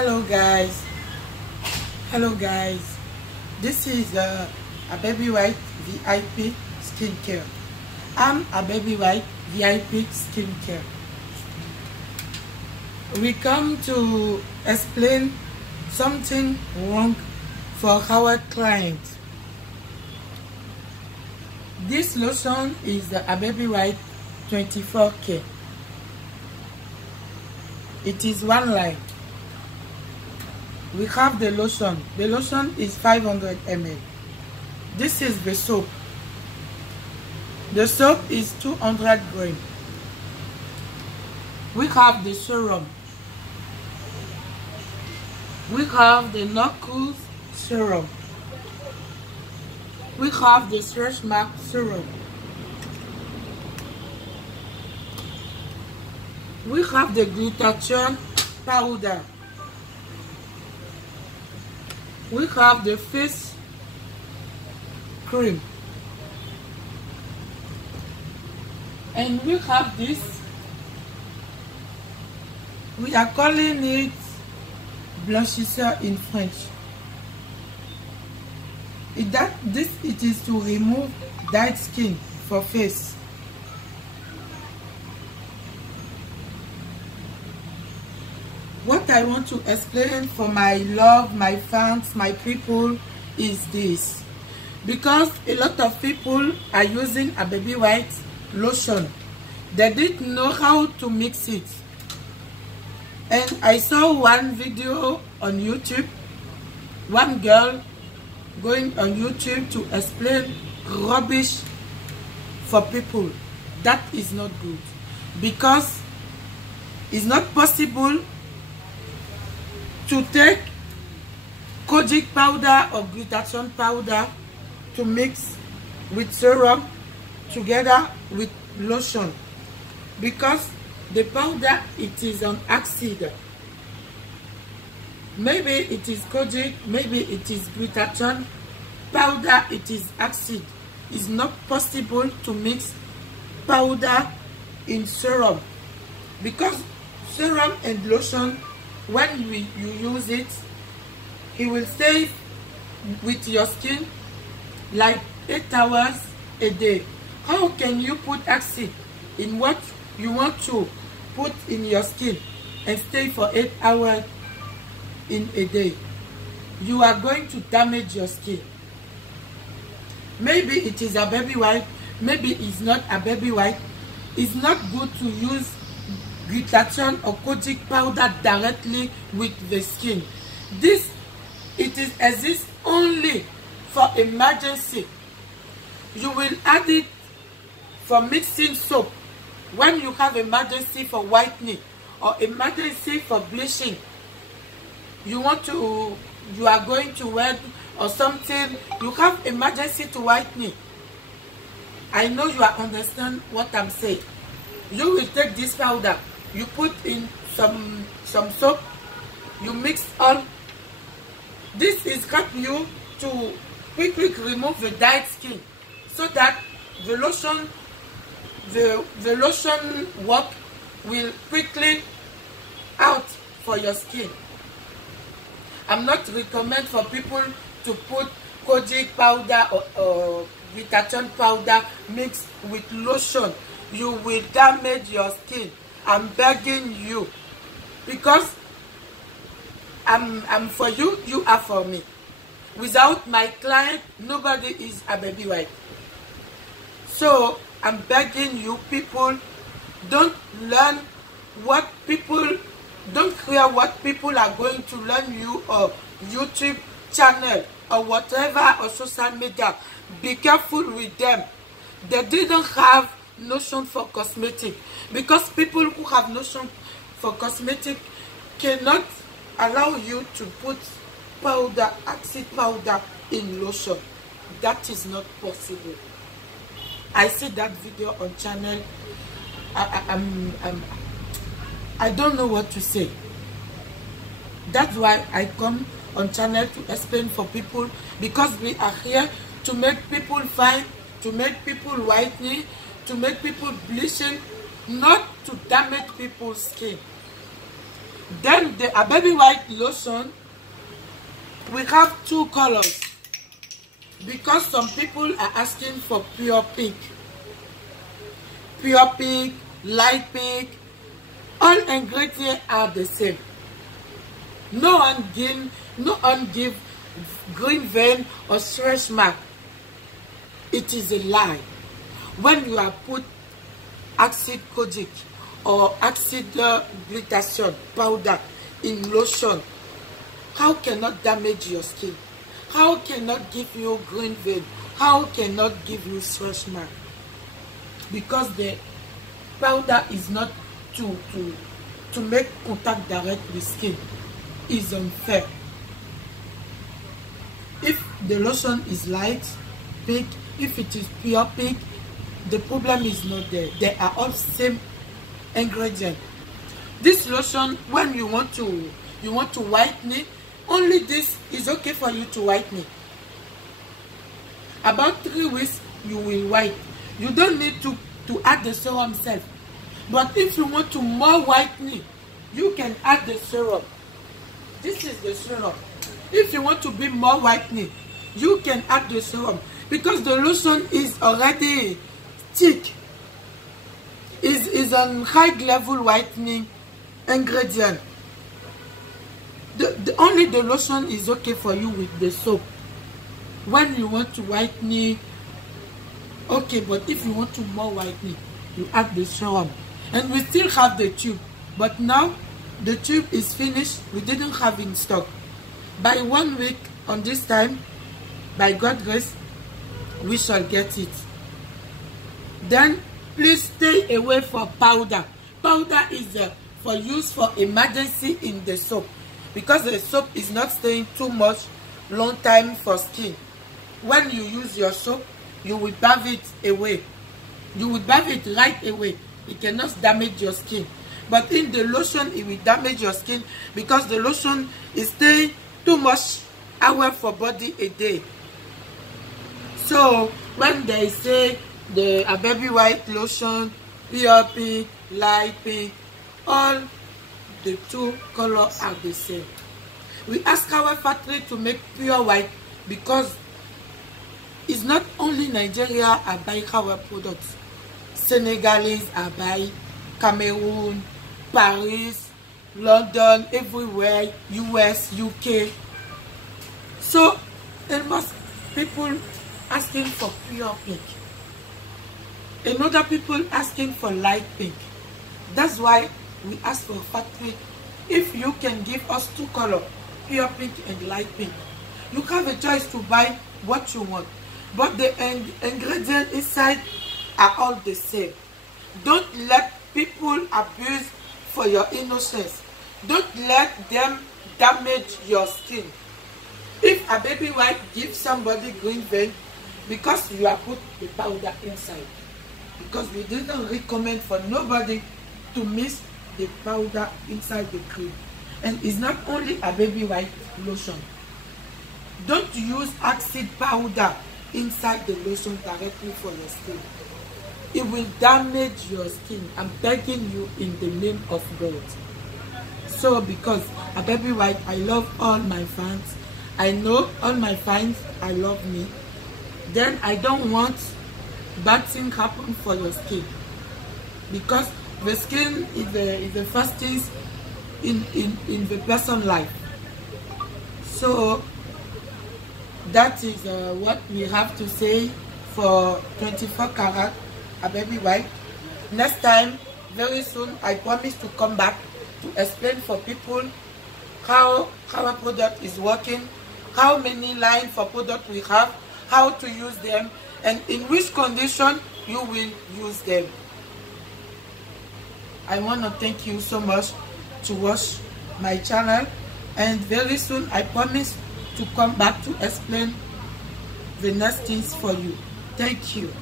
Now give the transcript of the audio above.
Hello guys, this is a Baby White VIP skincare. I'm a Baby White VIP skincare. We come to explain something wrong for our client. This lotion is a Baby White 24K. It is one line. We have the lotion. The lotion is 500 ml. This is the soap. The soap is 200 grams. We have the serum. We have the Knuckles serum. We have the stretch mark serum. We have the glutathione powder. We have the face cream. And we have this. We are calling it blanchisseur in French. It is to remove dead skin for face. What I want to explain for my love, my fans, my people is this. Because a lot of people are using a Baby White lotion. They didn't know how to mix it. And I saw one video on YouTube. One girl going on YouTube to explain rubbish for people. That is not good. Because it's not possible to take kojic powder or glutathione powder to mix with serum together with lotion, because the powder, it is on acid. Maybe it is kojic, maybe it is glutathione powder, it is acid. It's not possible to mix powder in serum, because serum and lotion, when you use it, it will stay with your skin like 8 hours a day. How can you put acid in what you want to put in your skin and stay for 8 hours in a day? You are going to damage your skin. Maybe it is a Baby White, maybe it's not a Baby White. It's not good to use glutathione or kojic powder directly with the skin. It exists only for emergency. You will add it for mixing soap when you have emergency for whitening or emergency for bleaching. You are going to wed or something, you have emergency to whitening. I know you understand what I'm saying. You will take this powder, you put in some soap, you mix all. This is help you to quickly remove the dyed skin, so that the lotion work will quickly out for your skin. I'm not recommend for people to put kojic powder or glutathione powder mixed with lotion. You will damage your skin. I'm begging you, because I'm for you, you are for me. Without my client, nobody is a Baby White. So I'm begging you people, don't hear what people are going to learn you or YouTube channel or whatever or social media. Be careful with them. They didn't have notion for cosmetic, because people who have notion for cosmetic cannot allow you to put powder, acid powder in lotion. That is not possible. I see that video on channel. I don't know what to say. That's why I come on channel to explain for people, because we are here to make people fine, to make people whitening, to make people bleaching, not to damage people's skin. Then the baby white lotion, we have two colors because some people are asking for pure pink, light pink. All ingredients are the same. No one give green vein or stretch mark. It is a lie. When you have put acid kojic or acid glutathione powder in lotion, how cannot damage your skin? How cannot give you green vein? How cannot give you stretch mark? Because the powder is not to make contact direct with skin. Is unfair. If the lotion is light pink, if it is pure pink, the problem is not there. They are all same ingredient. This lotion, when you want to whiten it, only this is okay for you to whiten it. About 3 weeks you will white. You don't need to add the serum itself. But if you want to more whitening, you can add the serum. This is the serum. If you want to be more whitening, you can add the serum because the lotion is already thick. Is a high level whitening ingredient. Only the lotion is okay for you with the soap. When you want to whitening, okay, but if you want to more whitening, you add the serum. And we still have the tube, but now the tube is finished. We didn't have in stock. By 1 week on this time, by God's grace, we shall get it. Then please stay away from powder. Powder is for use for emergency in the soap, because the soap is not staying too much long time for skin. When you use your soap, you will bath it away. You will bath it right away. It cannot damage your skin. But in the lotion, it will damage your skin because the lotion is staying too much hour for body a day. So when they say the baby white lotion, pure pink, light pink, all the two colors are the same. We ask our factory to make pure white because it's not only Nigeria are buying our products. Senegalese are buying, Cameroon, Paris, London, everywhere, US, UK. So there must people asking for pure pink. Another people asking for light pink. That's why we ask for factory, if you can give us two colors, pure pink and light pink. You have a choice to buy what you want. But the ingredients inside are all the same. Don't let people abuse for your innocence. Don't let them damage your skin. If a baby white gives somebody green vein, because you have put the powder inside. Because we didn't recommend for nobody to mix the powder inside the cream. And it's not only a baby white lotion. Don't use acid powder inside the lotion directly for your skin. It will damage your skin. I'm begging you in the name of God. So because a baby white, I love all my fans. I know all my fans, I love me. Then I don't want bad thing happen for your skin. Because the skin is the first thing in the person's life. So that is what we have to say for 24 karat a baby white. Next time, very soon, I promise to come back to explain for people how our product is working, how many lines for product we have, how to use them, and in which condition you will use them. I want to thank you so much to watch my channel, and very soon I promise to come back to explain the next things for you. Thank you.